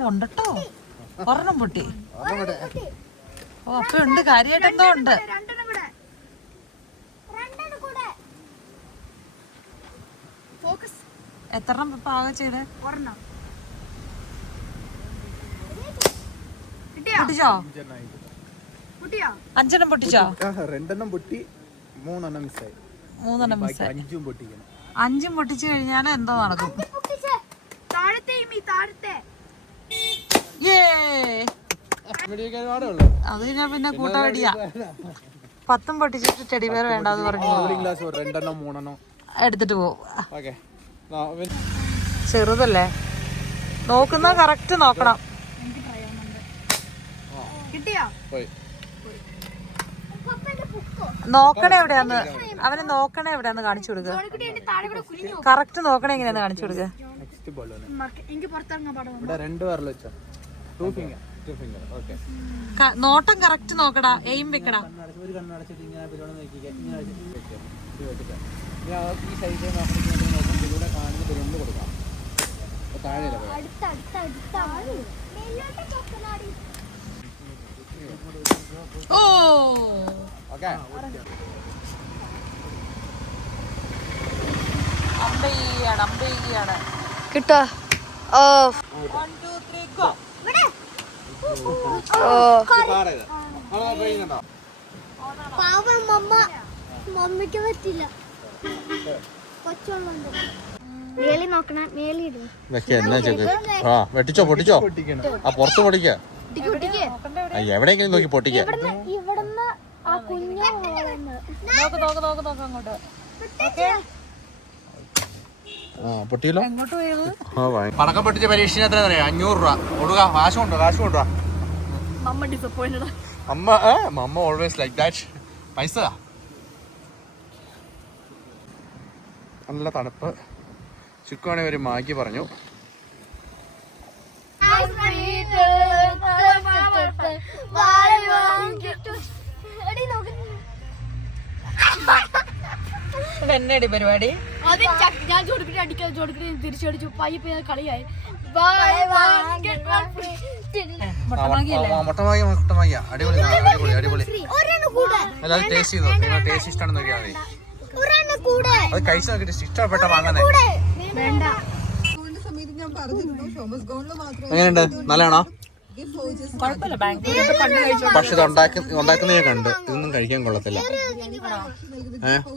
ഉണ്ടട്ടോ, ഒരെണ്ണം പൊട്ടി. ഓ അപ്പൊ ഉണ്ട്, കാര്യമായിട്ട് എന്തോ ഉണ്ട്. രണ്ടെണ്ണം കൂടെ. ഫോക്കസ്. എത്ര പാകം ചെയ്ത്? ഒരെണ്ണം. പൊട്ടിച്ചോ? കുട്ടിയോ? 5 പൊട്ടിച്ചോ? 2 പൊട്ടി, 3 മിസ്സായി. 3 മിസ്സായി. 5 പൊട്ടിക്കണം. 5 പൊട്ടിച്ചു കഴിഞ്ഞാൽ എന്തോ നടക്കും. താഴത്തെ താഴത്തെ. അത് ഞാൻ പിന്നെ കൂട്ടവടിയാ. 10 പൊട്ടിച്ചിട്ട് ടെഡി ബെയർ വേണ്ടെന്ന് പറഞ്ഞു എടുത്തിട്ട് പോവും. ചെറുതല്ലേ, നോക്കുന്ന കറക്റ്റ് നോക്കണം. കിട്ടിയോ? നോക്കണേ എവിടെയാന്ന്, അവന് നോക്കണേ എവിടെയാന്ന് കാണിച്ചു കൊടുക്കുക. കറക്റ്റ് നോക്കണേ എങ്ങനെയാന്ന് കാണിച്ചു കൊടുക്കുക. നോട്ടം കറക്റ്റ് നോക്കടാ, എയിം വെക്കടാ. ഓ അമ്പയ്യാണ്. കിട്ടോ? ഓ 1 2 3 ഗോ. പാവം മമ്മിക്ക് പറ്റില്ല. കൊച്ചുണ്ട് മേളി നോക്കണേ, മേളി ഇടും. വെട്ടിച്ചോ, പൊട്ടിച്ചോ. ആ പുറത്ത് പൊട്ടിക്ക, എവിടെയെങ്കിലും നോക്കി പൊട്ടിക്ക. ഇവിടുന്ന് ആ കുഞ്ഞു നോക്ക് അങ്ങോട്ട്. പൊട്ടിയല്ലോ. എങ്ങോട്ട് പോയത്? പടക്കം പൊട്ടിച്ച പരീക്ഷ എത്ര 500 രൂപ കൊടുക്ക. കാശ് കൊണ്ടുവാ. Mama disappointed. Mama always like that. പൈസ നല്ല തണുപ്പ്. ചിക്കുവാണെ ഒരു മാഗി പറഞ്ഞു. എന്നടി പരിപാടി? ഞാൻ ചോദിക്കട്ടെ തിരിച്ചടിച്ചു. പയ്യ കളിയായി. മുട്ടമാഗിയ അടിപൊളി. എല്ലാവരും ടേസ്റ്റ് ചെയ്തോ. നിങ്ങൾ ടേസ്റ്റ് ഇഷ്ടമാണെന്ന് നോക്കിയാൽ മതി. അത് കഴിച്ചു നോക്കിട്ട് ഇഷ്ടപ്പെട്ട വാങ്ങുന്നേ. എങ്ങനെയുണ്ട്? നല്ലതാണോ? പക്ഷെ ഇത് ഉണ്ടാക്കുന്ന ഞാൻ കണ്ട്. ഇതൊന്നും കഴിക്കാൻ കൊള്ളത്തില്ല.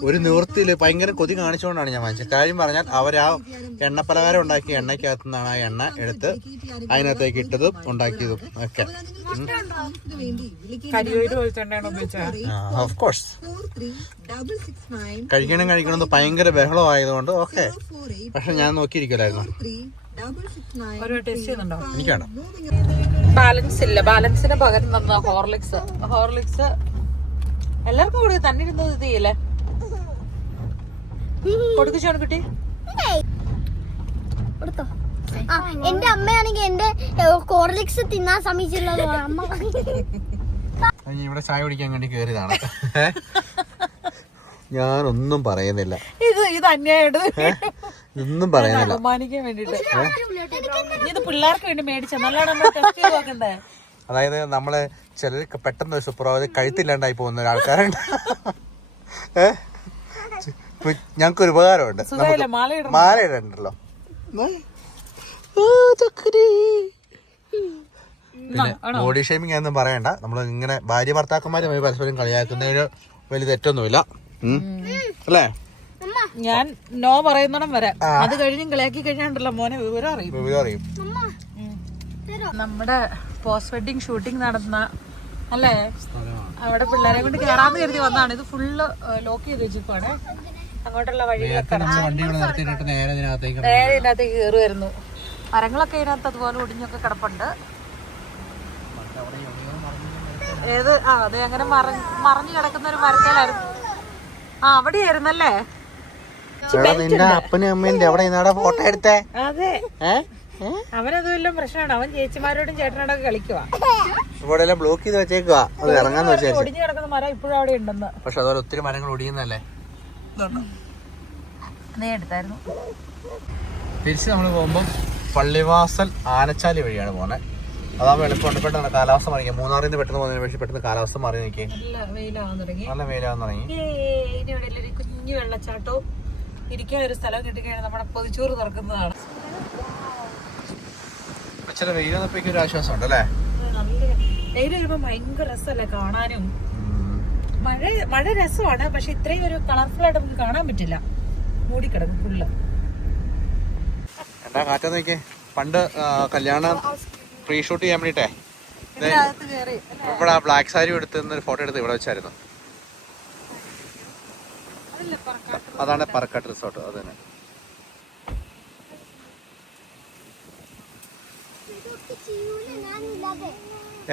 ഒരു നിവൃത്തിയില് ഭയങ്കര കൊതി കാണിച്ചുകൊണ്ടാണ് ഞാൻ വാങ്ങിച്ചത്. കാര്യം പറഞ്ഞാൽ അവരാ എണ്ണപ്പലഹാരം ഉണ്ടാക്കിയ എണ്ണയ്ക്കകത്തു നിന്നാണ് ആ എണ്ണ എടുത്ത് അതിനകത്തേക്ക് ഇട്ടതും ഉണ്ടാക്കിയതും ഒക്കെ. ഓഫ് കോഴ്സ് കഴിക്കണം ഭയങ്കര ബഹളമായതുകൊണ്ട് ഓക്കെ. പക്ഷെ ഞാൻ നോക്കിയിരിക്കലായിരുന്നു. എനിക്ക് വേണം. ബാലൻസ് ഇല്ല. ബാലൻസിന് പകരം തന്ന ഹോർലിക്സ് എല്ലാവർക്കും കൊടുക്കുക. തന്നെ ഇരുന്നത് ഇത് ചെയ്യല്ലേ? കൊടുക്കച്ചോണ് കുട്ടി. എന്റെ അമ്മയാണെങ്കിൽ എന്റെ ഹോർലിക്സ് തിന്നാൻ ശ്രമിച്ചിട്ടുള്ളത്. അമ്മ ഇവിടെ ചായ കുടിക്കാൻ വേണ്ടി കേറിയതാണ്. ഞാനൊന്നും പറയുന്നില്ല. ഇത് അന്യായിട്ട് ഒന്നും പറയുന്നില്ല. അപമാനിക്കാൻ വേണ്ടിട്ട്. ഇത് പിള്ളേർക്ക് വേണ്ടി മേടിച്ച നല്ലോണം ടെസ്റ്റ് ചെയ്ത് നോക്കണ്ടേ? അതായത് നമ്മള് ചിലർക്ക് പെട്ടെന്ന് സുപ്രഭാതം കഴുത്തില്ലാണ്ടായി പോകുന്ന ആൾക്കാരുണ്ട്. ഞങ്ങൾക്കൊരു ഉപകാരമുണ്ട്. മാല ഇടണ്ടല്ലോ. പിന്നെ ബോഡി ഷേമിങ് ഒന്നും പറയണ്ട. നമ്മൾ ഇങ്ങനെ ഭാര്യ ഭർത്താക്കന്മാരുമായി പരസ്പരം കളിയാക്കുന്നതിന് വലിയ തെറ്റൊന്നുമില്ല അല്ലേ? ഞാൻ നോ പറയുന്നിടം വരെ. അത് കഴിഞ്ഞും കളിയാക്കി കഴിഞ്ഞാണ്ടല്ലോ മോനെ വിവരം അറിയും. നമ്മുടെ പോസ്റ്റ് വെഡിങ് ഷൂട്ടിംഗ് നടന്ന അല്ലേ, അവിടെ പിള്ളേരെ കൊണ്ട് കേറാന്ന് കരുതി വന്നതാണ്. ഇത് ഫുള്ള് ലോക്ക് ചെയ്ത് വെച്ചിപ്പാണ്. അങ്ങോട്ടുള്ള വഴികളൊക്കെ നേരെ ഇതിനകത്തേക്ക് കയറുമായിരുന്നു. മരങ്ങളൊക്കെ ഇതിനകത്ത് അതുപോലെ ഒടിഞ്ഞൊക്കെ കിടപ്പുണ്ട്. ഏത് അതെ അങ്ങനെ മറിഞ്ഞു കിടക്കുന്ന ഒരു മരത്തേലായിരുന്നു. അവിടെയായിരുന്നല്ലേ? നിന്റെ അപ്പനും അമ്മേന്റെ അവിടെ ഫോട്ടോ എടുത്തേ? അതെ, അവനത് വല്ലതും പ്രശ്നമാണ്. അവൻ ചേച്ചിമാരോടും ചേട്ടനോടൊക്കെ കളിക്കുക. ഇവിടെ ബ്ലോക്ക് ചെയ്ത് വെച്ചേക്കുക. അത് ഇറങ്ങാന്ന് വെച്ചാൽ ഒടിഞ്ഞു കിടക്കുന്ന മരം ഇപ്പോഴും അവിടെ ഉണ്ടെന്ന്. പക്ഷെ അതുപോലെ ഒത്തിരി മരങ്ങൾ ഒടിയുന്നല്ലേ. നീ എടുത്തായിരുന്നു. തിരിച്ച് നമ്മൾ പോകുമ്പോ പള്ളിവാസൽ ആനച്ചാലി വഴിയാണ് പോകുന്നത്. അതാകുമ്പോൾ എളുപ്പമുണ്ട്. പെട്ടെന്ന് കാലാവസ്ഥ മാറി. മൂന്നാറിൽ നിന്ന് പെട്ടെന്ന് പോകുന്നതിന് പക്ഷേ പെട്ടെന്ന് കാലാവസ്ഥ മാറി നിൽക്കേ. നല്ല വെയിലാവാൻ തുടങ്ങി. നല്ല വെയിലാവാൻ തുടങ്ങി. ഇതിനിടെ ഒരു കുഞ്ഞു വെള്ളച്ചാട്ടവും ഇരിക്കാൻ ഒരു സ്ഥലം കിട്ടിക്കഴിഞ്ഞാൽ നമ്മുടെ പൊതിച്ചോറ് തുറക്കുന്നതാണ്. ചില വെയിൽ വന്നപ്പോഴേക്കും ഒരു ആശ്വാസം ഉണ്ട് അല്ലേ? നല്ല വെയിൽ വരുമ്പോൾ ഭയങ്കര രസമല്ലേ കാണാനും. മഴ രസമാണ്, പക്ഷെ ഇത്രയും ഒരു കളർഫുൾ ആയിട്ട് നമുക്ക് കാണാൻ പറ്റില്ല. മൂടിക്കിടക്കും ഫുള്ള്. എന്താ കാറ്റെന്ന് നോക്കിയേ. പണ്ട് കല്യാണം പ്രീ ഷൂട്ട് ചെയ്യാൻ വേണ്ടിട്ടേ ഇവിടെ ബ്ലാക്ക് സാരി എടുത്ത് ഫോട്ടോ എടുത്ത് ഇവിടെ വെച്ചായിരുന്നു. അതാണ് പറക്കാട്ട് റിസോർട്ട്. അത് തന്നെ.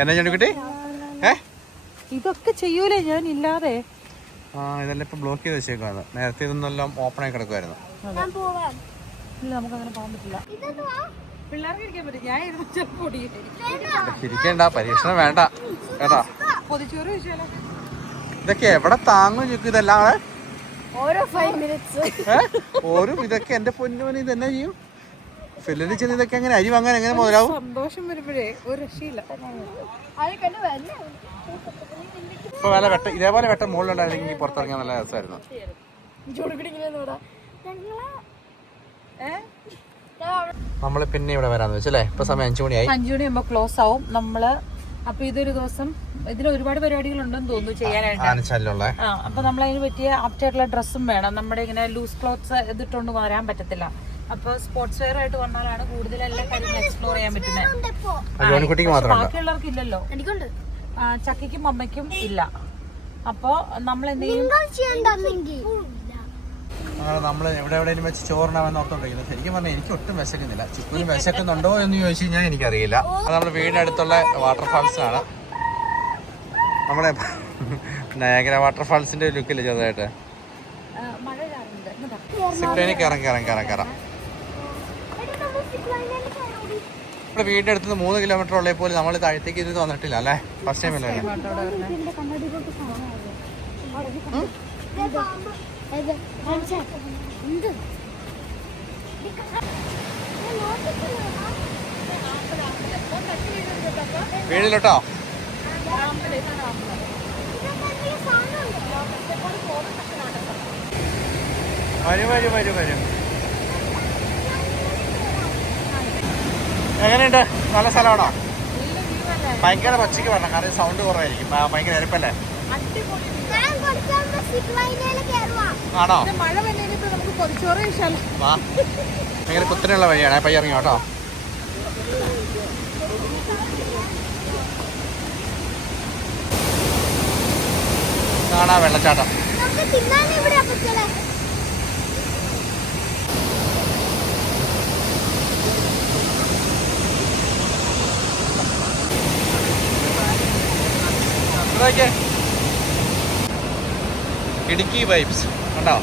എന്നാ ചുണ്ടിക്കുട്ടി? ഇതൊക്കെ ചെയ്യൂലേ ഞാൻ ഇല്ലാതെ. ഇതെല്ലാം ഇപ്പൊ ബ്ലോക്ക് ചെയ്ത് വെച്ചേക്കാണ്. നേരത്തെ ഇതൊന്നെല്ലാം ഓപ്പൺ ആയി കിടക്കുമായിരുന്നു. ഇല്ല, നമുക്ക് അങ്ങനെ പോകാൻ പറ്റില്ല. പിള്ളേർക്ക് ഇരിക്കാൻ പറ്റും. ഞാൻ ഇരിക്കണ്ട, പരീക്ഷണം വേണ്ട കേട്ടാ. പൊതിച്ചോറ് വെച്ചാലോ? ഇതൊക്കെ എവിടെ താങ്ങും ചുക്കും ഇതെല്ലാം ഓരോ 5 minutes. ഓരോ ഇതൊക്കെ എന്റെ പൊന്നുമോനെ ഇത് എന്നാ ചെയ്യും? ഫില്ലിൽ ചെന്ന് ഇതൊക്കെ എങ്ങനെ അരി വാങ്ങാൻ എങ്ങനെ മുതലാവും? സന്തോഷം വരുമ്പോഴേ ഒരു രക്ഷയില്ല. ഇപ്പൊ വല്ല വെട്ട ഇതേപോലെ വെട്ടം മുകളിലുണ്ടായിരുന്നെങ്കിൽ പുറത്തിറങ്ങാൻ നല്ല രസമായിരുന്നു. നമ്മള് പിന്നെ ഇവിടെ വരാന്ന് വെച്ചല്ലേ. ഇപ്പൊ സമയം 5 മണിയായി. 5 മണിയാകുമ്പോ ക്ലോസ് ആവും നമ്മള്. അപ്പൊ ഇതൊരു ദിവസം ഇതിൽ ഒരുപാട് പരിപാടികൾ ഉണ്ടെന്ന് തോന്നുന്നു ചെയ്യാനായിട്ട്. അപ്പൊ നമ്മൾ അതിന് പറ്റിയ ആപ്റ്റായിട്ടുള്ള ഡ്രസ്സും വേണം. നമ്മുടെ ഇങ്ങനെ ലൂസ് ക്ലോത്ത്സ് ഇതിട്ടോണ്ട് വരാൻ പറ്റത്തില്ല. അപ്പൊ സ്പോർട്സ് വെയർ ആയിട്ട് വന്നാലാണ് കൂടുതൽ എല്ലാ കാര്യങ്ങളും എക്സ്പ്ലോർ ചെയ്യാൻ പറ്റുന്നത്. ബാക്കിയുള്ളവർക്ക് ഇല്ലല്ലോ. ചക്കയ്ക്കും അമ്മയ്ക്കും ഇല്ല. അപ്പൊ നമ്മൾ എന്തെങ്കിലും നമ്മള് എവിടെയും വെച്ച് ചോറിനാമെന്ന് ഓർത്തോണ്ടിരിക്കുന്നത്. ശരിക്കും പറഞ്ഞാൽ എനിക്ക് ഒട്ടും വിശക്കുന്നില്ല. ചിക്കുവിന് വിശക്കുന്നുണ്ടോ എന്ന് ചോദിച്ചു കഴിഞ്ഞാൽ എനിക്കറിയില്ല. അത് നമ്മുടെ വീടിനടുത്തുള്ള വാട്ടർഫാൾസിലാണ്. നമ്മുടെ നയാഗ്ര വാട്ടർഫാൾസിന്റെ ലുക്കില്ല ചെറുതായിട്ട്. സിപ്ലൈനിൽ കയറാം. നമ്മുടെ വീടിന്റെ അടുത്ത് 3 കിലോമീറ്റർ ഉള്ളേ പോലും നമ്മൾ താഴത്തേക്ക് ഇത് വന്നിട്ടില്ല അല്ലേ? ഫസ്റ്റ് ടൈം അല്ലേ? വീടിലോട്ടോ? വരും. എങ്ങനെയുണ്ട്? നല്ല സ്ഥലമാണോ? ഭയങ്കര പച്ചയ്ക്ക് വരണം, കാരണം സൗണ്ട് കുറവായിരിക്കും. ഭയങ്കര എരപ്പല്ലേ? ആണോ? ഭയങ്കര കുത്തനെയുള്ള വഴിയാണ്. പയ്യ ഇറങ്ങി കേട്ടോ. കാണാ വെള്ളച്ചാട്ടം. ഇടുക്കി വൈബ്സ് കണ്ടോ?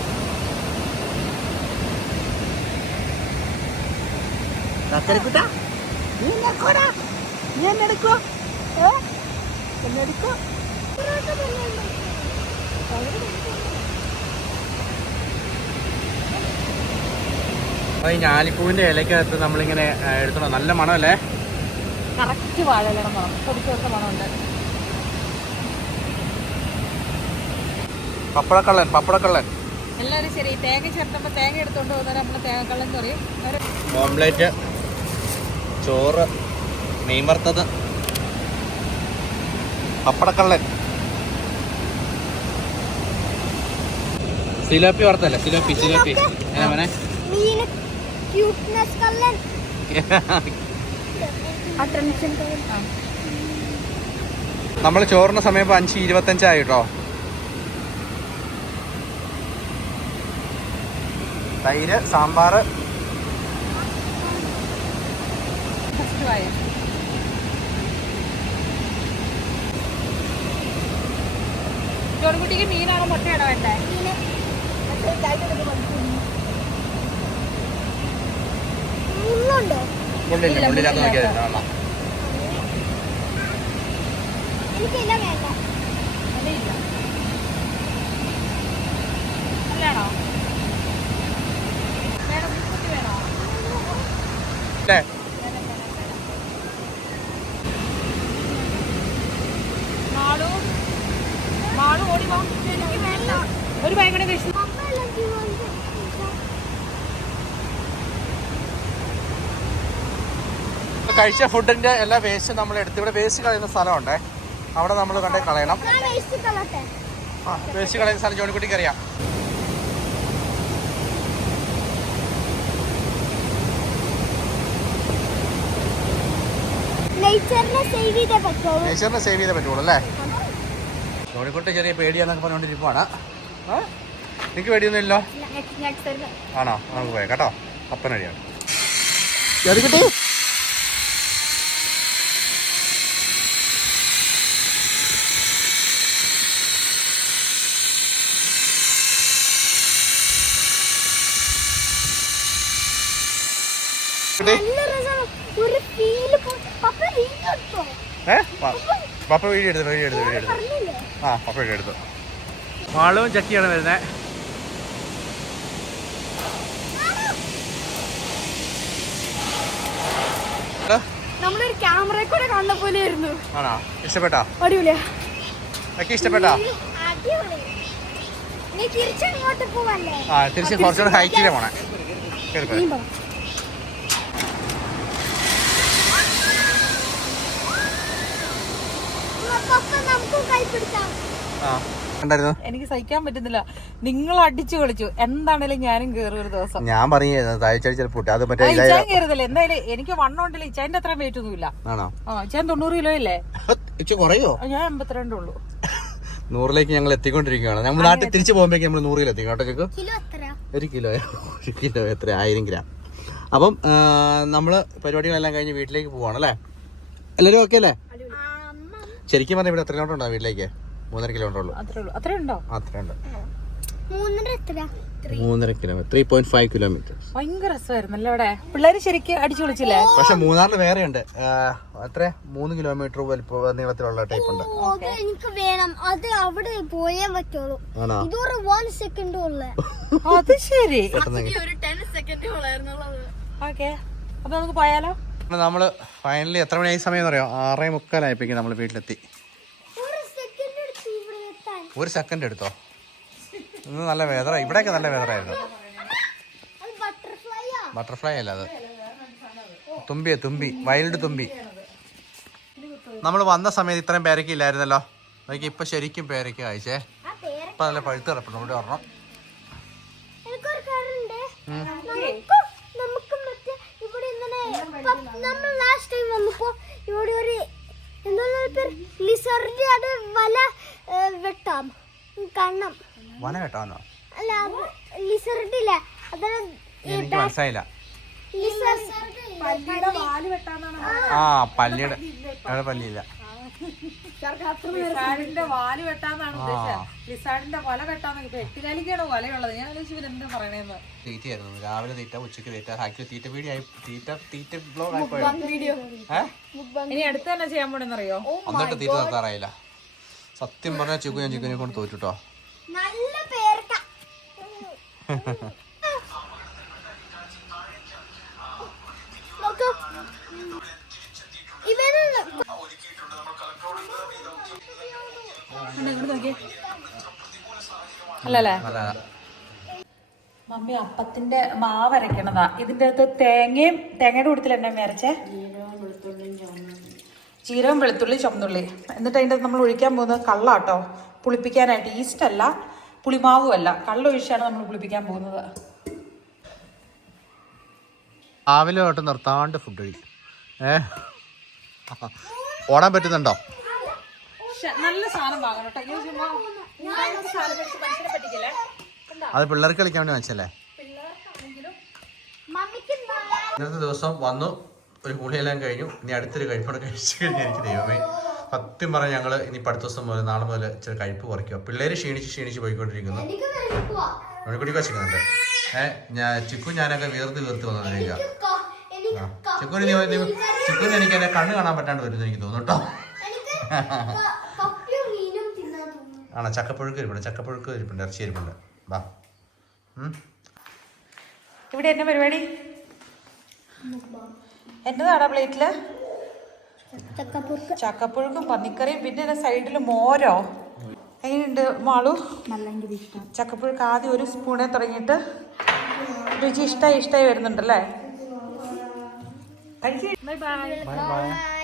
ഈ ഞാലിപ്പൂവിന്റെ ഇലക്കകത്ത് നമ്മളിങ്ങനെ എടുക്കണം. നല്ല മണമല്ലേ? കറക്റ്റ് വാഴയിലയുടെ മണം, പൊടിച്ചോർത്ത മണമുണ്ട്. പപ്പടക്കള്ളൻ എല്ലാവരും ശരി. തേങ്ങ ചേർത്തുമ്പോൾ തേങ്ങ എടുത്തോണ്ട് പോകുന്നവരെ നമ്മള് തേങ്ങക്കള്ളൻ പറയും. ഓംലേറ്റ്, ചോറ്, മീൻ വറുത്തത്, പപ്പടക്കള്ളൻ, സിലോപ്പി വറുത്തല്ലേ? സിലോപ്പി നമ്മള് ചോറിന് സമയം 5:25 കേട്ടോ. തൈര്, സാമ്പാറ്, ചോറുകുട്ടിക്ക് മീനാണോ മുട്ടയാണോ വേണ്ടേ? മുള്ളില്ലാത്ത നോക്കിയാൽ കഴിച്ച ഫുഡിന്റെ എല്ലാ വേസ്റ്റ് നമ്മൾ എടുത്ത് ഇവിടെ വേസ്റ്റ് കളയുന്ന സ്ഥലമുണ്ടേ, അവിടെ നമ്മൾ കണ്ടേ കളയണം. ആ വേസ്റ്റ് കളയുന്ന സ്ഥലം ജോണിക്കുട്ടിക്ക് അറിയാം. നേച്ചറിനെ സേവ് ചെയ്തേ പറ്റുള്ളൂ അല്ലേ? ജോണിക്കുട്ടി ചെറിയ പേടിയാന്നൊക്കെ പറഞ്ഞുകൊണ്ടിരിക്കുവാണ്. എനിക്ക് പേടിയൊന്നും ഇല്ലോ? ആണോ? നമുക്ക് പോയാ കേട്ടോ, അപ്പനടിയാണ്. ജോണിക്കുട്ടി പപ്പ വീഡിയോ എടുത്തു. ആ പപ്പ വീഡിയോ എടുത്തു. മാളും ചക്കിയാണ് വരുന്നത്. നമ്മളൊരു ക്യാമറ കൂടെ കണ്ട പോലെയായിരുന്നു. ആണോ? ഇഷ്ടപ്പെട്ടോ? അടിപൊളിയാ. ഇഷ്ടപ്പെട്ടോ? ആ തിരിച്ച് കുറച്ചുകൂടെ ഹൈക്കിലെ പോണേ. എനിക്ക് സഹിക്കാൻ പറ്റുന്നില്ല. നിങ്ങൾ അടിച്ചു കളിച്ചു. എന്താണേലും ഞാനും കേറും ഒരു ദിവസം. ഞാൻ പറഞ്ഞു ഇച്ചാൻ കയറുന്നില്ല. എന്തായാലും എനിക്ക് വണ്ണമുണ്ടല്ലോ. ഇച്ചാന്റെ അത്രയും വെയിറ്റ് ഒന്നും ഇല്ല. ഇച്ചാൻ 90 കിലോ ഇല്ലേ? കുറയോ? ഞാൻ 82 ഉള്ളൂ. 100ലേക്ക് ഞങ്ങൾ എത്തിക്കൊണ്ടിരിക്കുകയാണ്. നമ്മൾ നാട്ടിൽ തിരിച്ചു പോകുമ്പോഴേക്ക് നമ്മൾ 100 കിലോ എത്തിക്കും കേട്ടോ. ഒരു കിലോ എത്ര? 1000 ഗ്രാം. അപ്പം നമ്മള് പരിപാടികളെല്ലാം കഴിഞ്ഞ് വീട്ടിലേക്ക് പോവാണ് അല്ലേ? എല്ലാരും ഓക്കെ അല്ലേ? ശരിക്കും പറഞ്ഞാൽ ഇവിടെ എത്ര കിലോമീറ്റർ ഉണ്ടോ വീട്ടിലേക്ക്? 3.5 കിലോമീറ്റർ ഉള്ളൂ. അത്രയുണ്ട്. 3.5 കിലോമീറ്റർ, 3.5 കിലോമീറ്റർ. ഭയങ്കര രസമായിരുന്നല്ലോ അവിടെ. പിള്ളേര് ശരിക്കും അടിച്ചു വിളിച്ചില്ലേ? പക്ഷെ മൂന്നാറിൽ വേറെ ഉണ്ട്. അത്ര 3 കിലോമീറ്റർ നീളത്തിലുള്ള ടൈപ്പ് ഉണ്ട്. എനിക്ക് വേണം. അത് അവിടെ പോയേ പറ്റുള്ളൂ. ഇതൊരു 1 സെക്കൻഡ് ഉള്ളു. അത് ശരി. ഒരു 10 സെക്കൻഡ് ഉള്ളായിരുന്നുള്ളത്. ഓക്കെ, അപ്പൊ നമുക്ക് പോയാലോ? നമ്മള് ഫൈനലി എത്ര മണിയായി സമയം എന്ന് പറയാം? 6:45 നമ്മൾ വീട്ടിലെത്തി. 1 സെക്കൻഡ് എടുത്തോ? ഇന്ന് നല്ല വെതറ. ഇവിടെയൊക്കെ നല്ല വെതറായിരുന്നു. ബട്ടർഫ്ലൈ അല്ല, അത് തുമ്പി, വൈൽഡ് തുമ്പി. നമ്മൾ വന്ന സമയത്ത് ഇത്രയും പേരയ്ക്ക ഇല്ലായിരുന്നല്ലോ. നോക്കി ഇപ്പൊ ശരിക്കും പേരയ്ക്ക കഴിച്ചേ. ഇപ്പൊ നല്ല പഴുത്ത് കിടപ്പുണ്ട്. ഇവിടെ ഒരെണ്ണം. നമ്മൾ ലാസ്റ്റ് ടൈം വന്നപ്പോ ഇവിടെ ഒരു ലിസർഡ് അത് വല വെട്ടാം കണ്ണം. വന വെട്ടാനോ? അല്ല, ലിസർഡ് ഇല്ല. എനിക്ക് മനസ്സിലായില്ല. ആ പല്ലിയുടെ അവിടെ പല്ലിയില്ല. ലിസാഡിന്റെ വാല് വെട്ടാന്നാണ് ഉദ്ദേശിച്ചത്. ലിസാഡിന്റെ വല വെട്ടാന്ന്. 8 കാലിക്കാണ് വലയുള്ളത്. ഞാൻ ആലോചിച്ചു എന്താ പറയണേന്ന്. തീറ്റയായിരുന്നു. രാവിലെ തീറ്റ, ഉച്ചക്ക് തീറ്റ. ആക്ച്വലി തീറ്റ വീഡിയോ ആയി. തീറ്റ ബ്ലോഗ് ആയിപ്പോയോ? ഇനി അടുത്ത് തന്നെ ചെയ്യാൻ പോണെന്നറിയോ? എന്നിട്ട് തീറ്റ നിർത്താറായില്ല. സത്യം പറഞ്ഞാൽ ചിക്കുനെ കൊണ്ട് തോറ്റിട്ടോ. നല്ല പേർക്ക. അല്ലല്ലേ? മമ്മി അപ്പത്തിന്റെ മാവ് അരക്കണതാ. ഇതിന്റെ അകത്ത് തേങ്ങയുടെ കൂട്ടത്തിൽ എന്നെ അരച്ചേ. ജീരകം, വെളുത്തുള്ളി, ചുമന്നുള്ളി. എന്നിട്ട് അതിൻ്റെ നമ്മൾ ഒഴിക്കാൻ പോകുന്നത് കള്ളാട്ടോ, പുളിപ്പിക്കാനായിട്ട്. ഈസ്റ്റ് അല്ല, പുളിമാവും അല്ല, കള്ളൊഴിച്ചാണ് നമ്മൾ പുളിപ്പിക്കാൻ പോകുന്നത്. രാവിലെ തൊട്ട് നിർത്താണ്ട് ഫുഡ് കഴിക്കും. ഓടാൻ പറ്റുന്നുണ്ടോ? നല്ല സാധനം വാങ്ങണം കേട്ടോ. അത് പിള്ളേർക്ക് കളിക്കാൻ വേണ്ടി വെച്ചല്ലേ? ഇന്നത്തെ ദിവസം വന്നു, ഒരു കുളിയെല്ലാം കഴിഞ്ഞു. ഇനി അടുത്തൊരു കഴിപ്പോടെ കഴിച്ചു കഴിഞ്ഞാൽ എനിക്ക് ദൈവമേ, സത്യം പറഞ്ഞാൽ ഞങ്ങൾ ഇനി അടുത്ത ദിവസം മുതൽ, നാളെ മുതൽ ഇച്ചിരി കഴിപ്പ് കുറയ്ക്കുക. പിള്ളേര് ക്ഷീണിച്ച് പോയിക്കൊണ്ടിരിക്കുന്നു. മണിക്കുട്ടി വച്ചിക്കുന്നുണ്ട്. ചിക്കു ഞാനൊക്കെ വീർത്ത് വന്നിരിക്കുക. ചിക്കുന് എനിക്ക് എന്നെ കണ്ണ് കാണാൻ പറ്റാണ്ട് വരുന്നു എനിക്ക് തോന്നുന്നു കേട്ടോ. ആണോ? ചക്കപ്പുഴുക്ക് ഇരിപ്പുണ്ട്, ഇറച്ചി ഇരിപ്പുണ്ട്. വാ. ഇവിടെ എന്നാ പരിപാടി? എന്നതാടാ പ്ലേറ്റില്? ചക്കപ്പുഴുക്കും പന്നിക്കറിയും പിന്നെ സൈഡിൽ മോരോ. എങ്ങനെയുണ്ട് മാളു? ചക്കപ്പുഴുക്ക് ആദ്യം 1 സ്പൂണേ തുടങ്ങിയിട്ട് രുചി ഇഷ്ടമായി വരുന്നുണ്ടല്ലേ? Bye bye. Bye by.